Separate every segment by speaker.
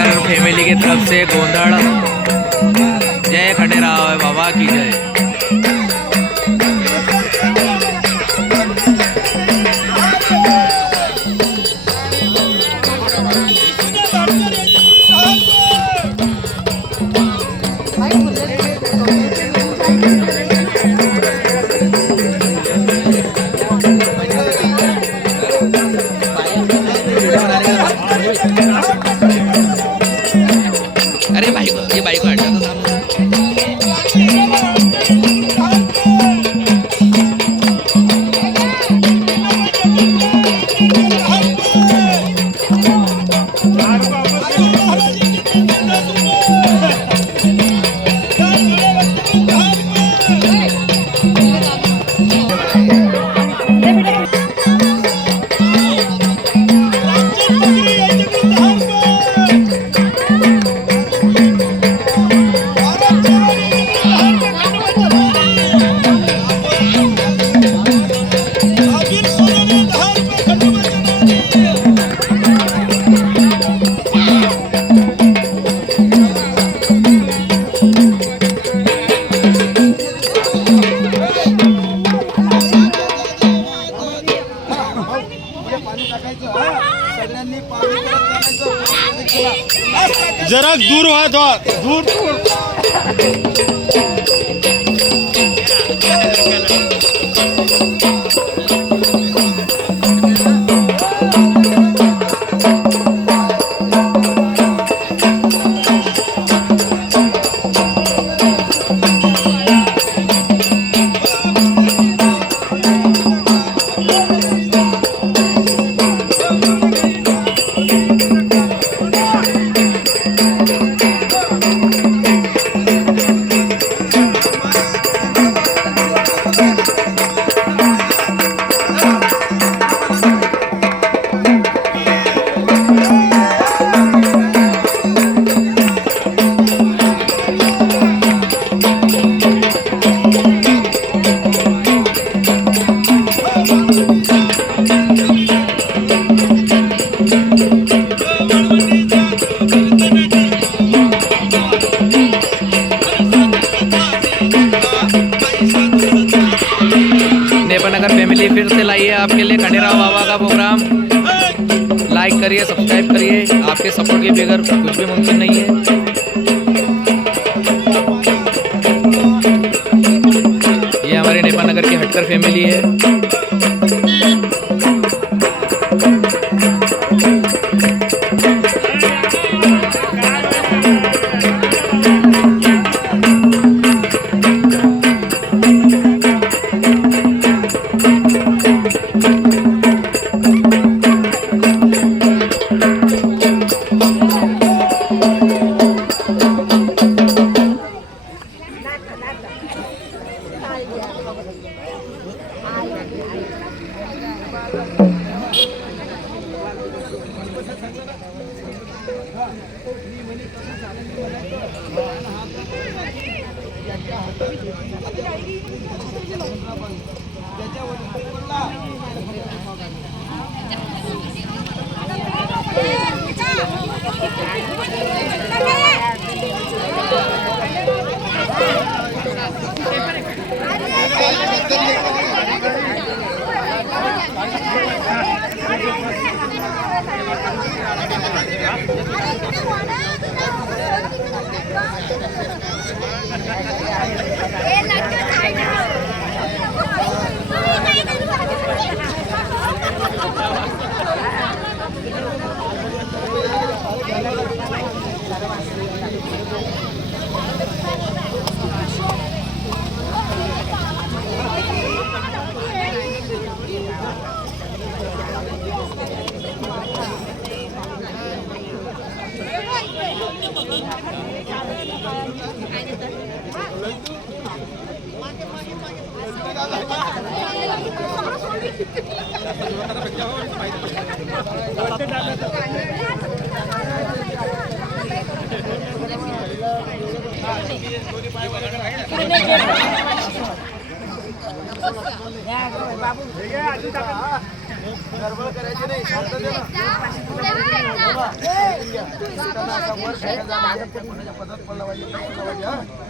Speaker 1: Family की तरफ से गोंधड़ जय खंडेराव बाबा की जय।
Speaker 2: दूर व्हा दूर
Speaker 3: नेपानगर फैमिली फिर से लाइए आपके लिए खंडेराव बाबा का प्रोग्राम लाइक करिए सब्सक्राइब करिए। आपके सपोर्ट के बगैर कुछ भी मुमकिन नहीं है। ये हमारे नेपानगर की हटकर फैमिली है।
Speaker 2: करायची नाही पद्धत पडला पाहिजे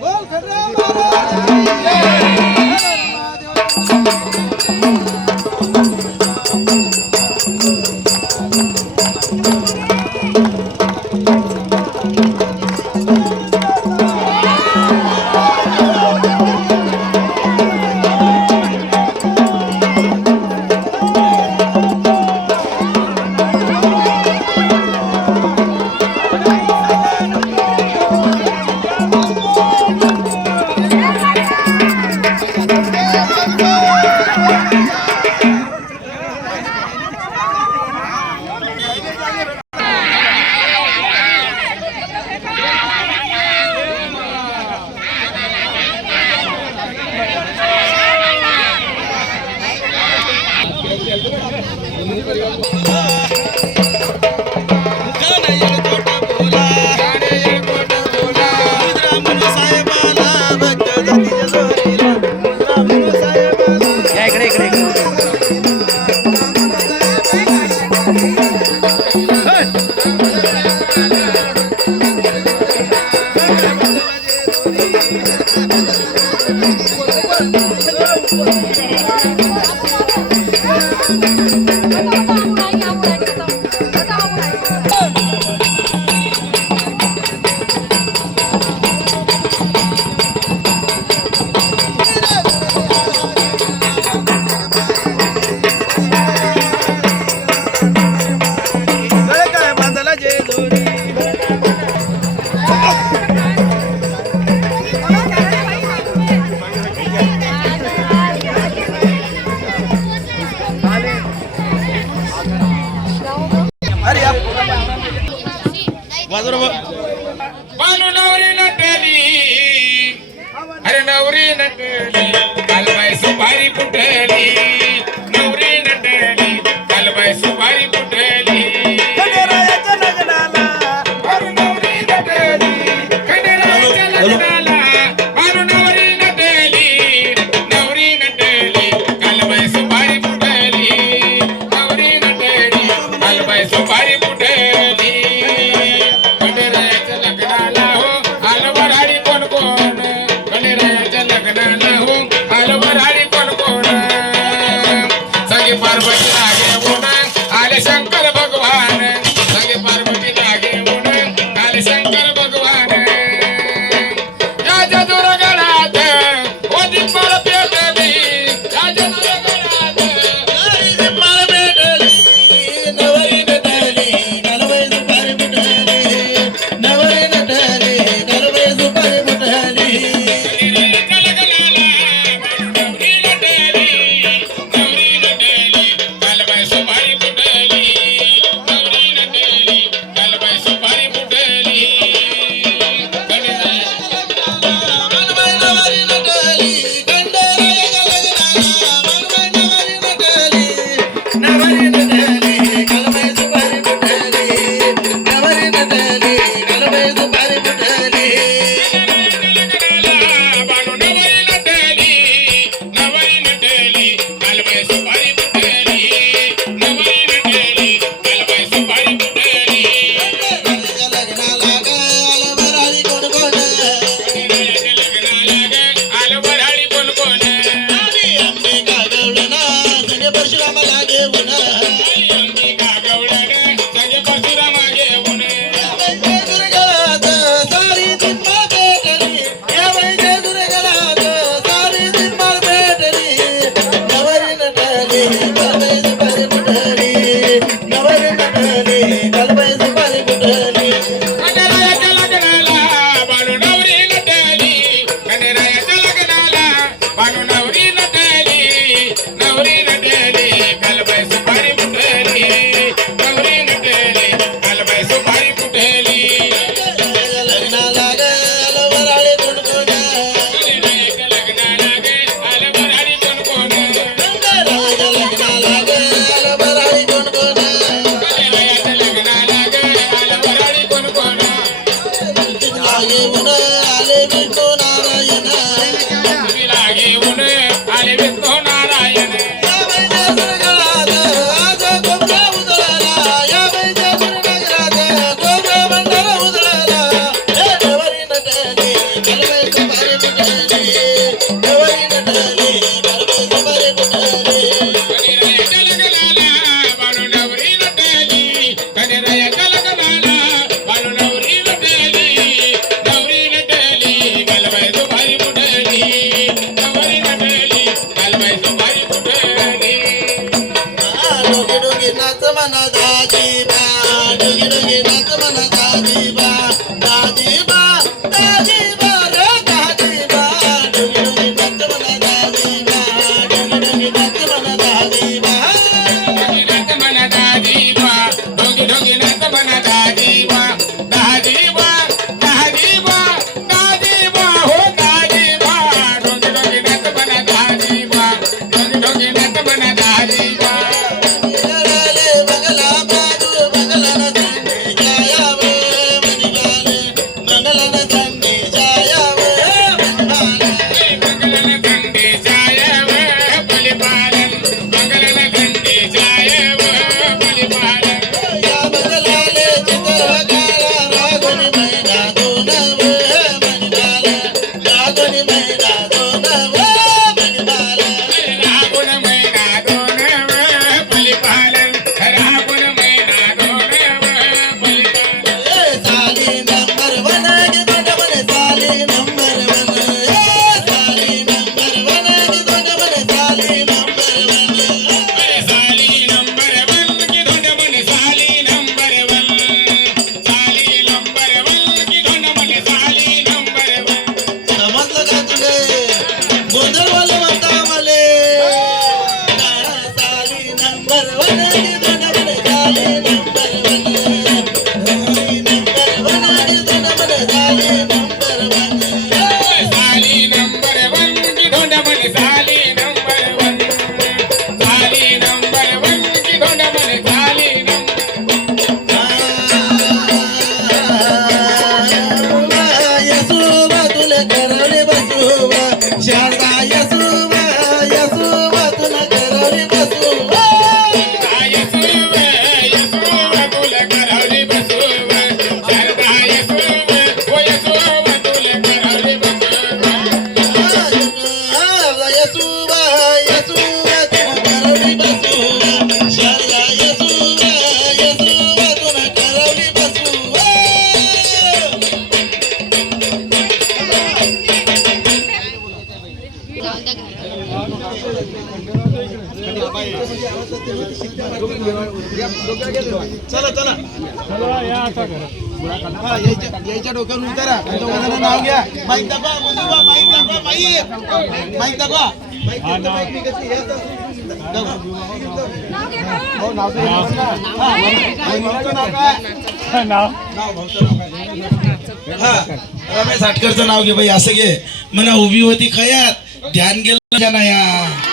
Speaker 4: बोल खड़े
Speaker 2: महादेव Ja.
Speaker 3: चला चला. यायच्या डोक्यावर उतारा नाव घ्या. माईक दाखवा माईक दाखवा माईक माईक दाखवा माईक माईक निघत. हो, नाव ना. हा, नाव? हा, रमेश हाटकरचं नाव घे बाई. असं घे. म्हणा उभी होती खयात. ध्यान गेलं का नाही? या?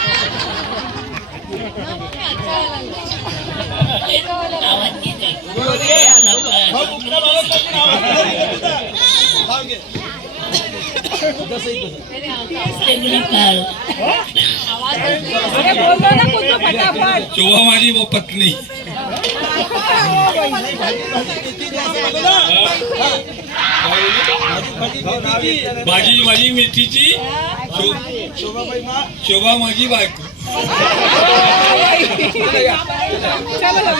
Speaker 4: शोभा माझी व पत्नी. माझी माझी मेथीची. शोभा माझी बायको.
Speaker 3: चला.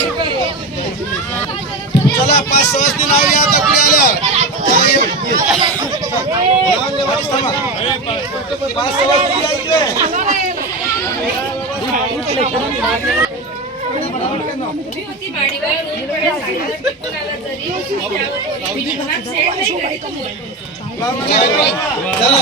Speaker 3: पाच सवासनी नाव घ्या आता पुढे आल्या चला. पाच सवासनी या इकडे. चला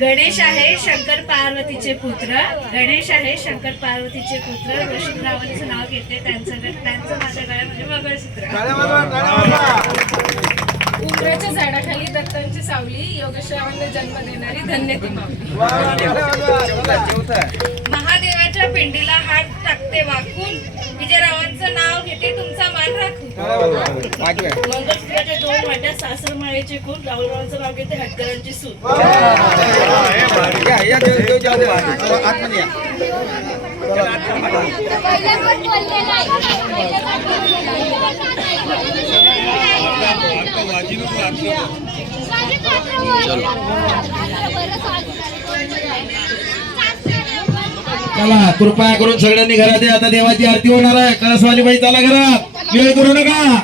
Speaker 5: गणेश आहे शंकर पार्वतीचे पुत्र. गणेश आहे शंकर पार्वतीचे पुत्र. वशिंद्रावलीचं नाव घेते त्यांचं त्यांचं माझ्या गळ्यामध्ये मंगळसूत्र.
Speaker 6: उमराच्या झाडाखाली दत्तांची सावली. योगेश्वरांना जन्म देणारी धन्य ती माऊली.
Speaker 5: पिंडीला हात टाकते वाकून. विजयरावांचं नाव घेते तुमचा मान राखून. मंगळसूत्राच्या दोन वाट्या सासर माळेचे खून. राहुलरावांचं नाव घेते हटकरांची सूत
Speaker 1: पहिल्या
Speaker 3: चला कृपया करून सगळ्यांनी घरात आता देवाची आरती होणार आहे. कळसवाली बाई चला घरात. वेळ करू नका.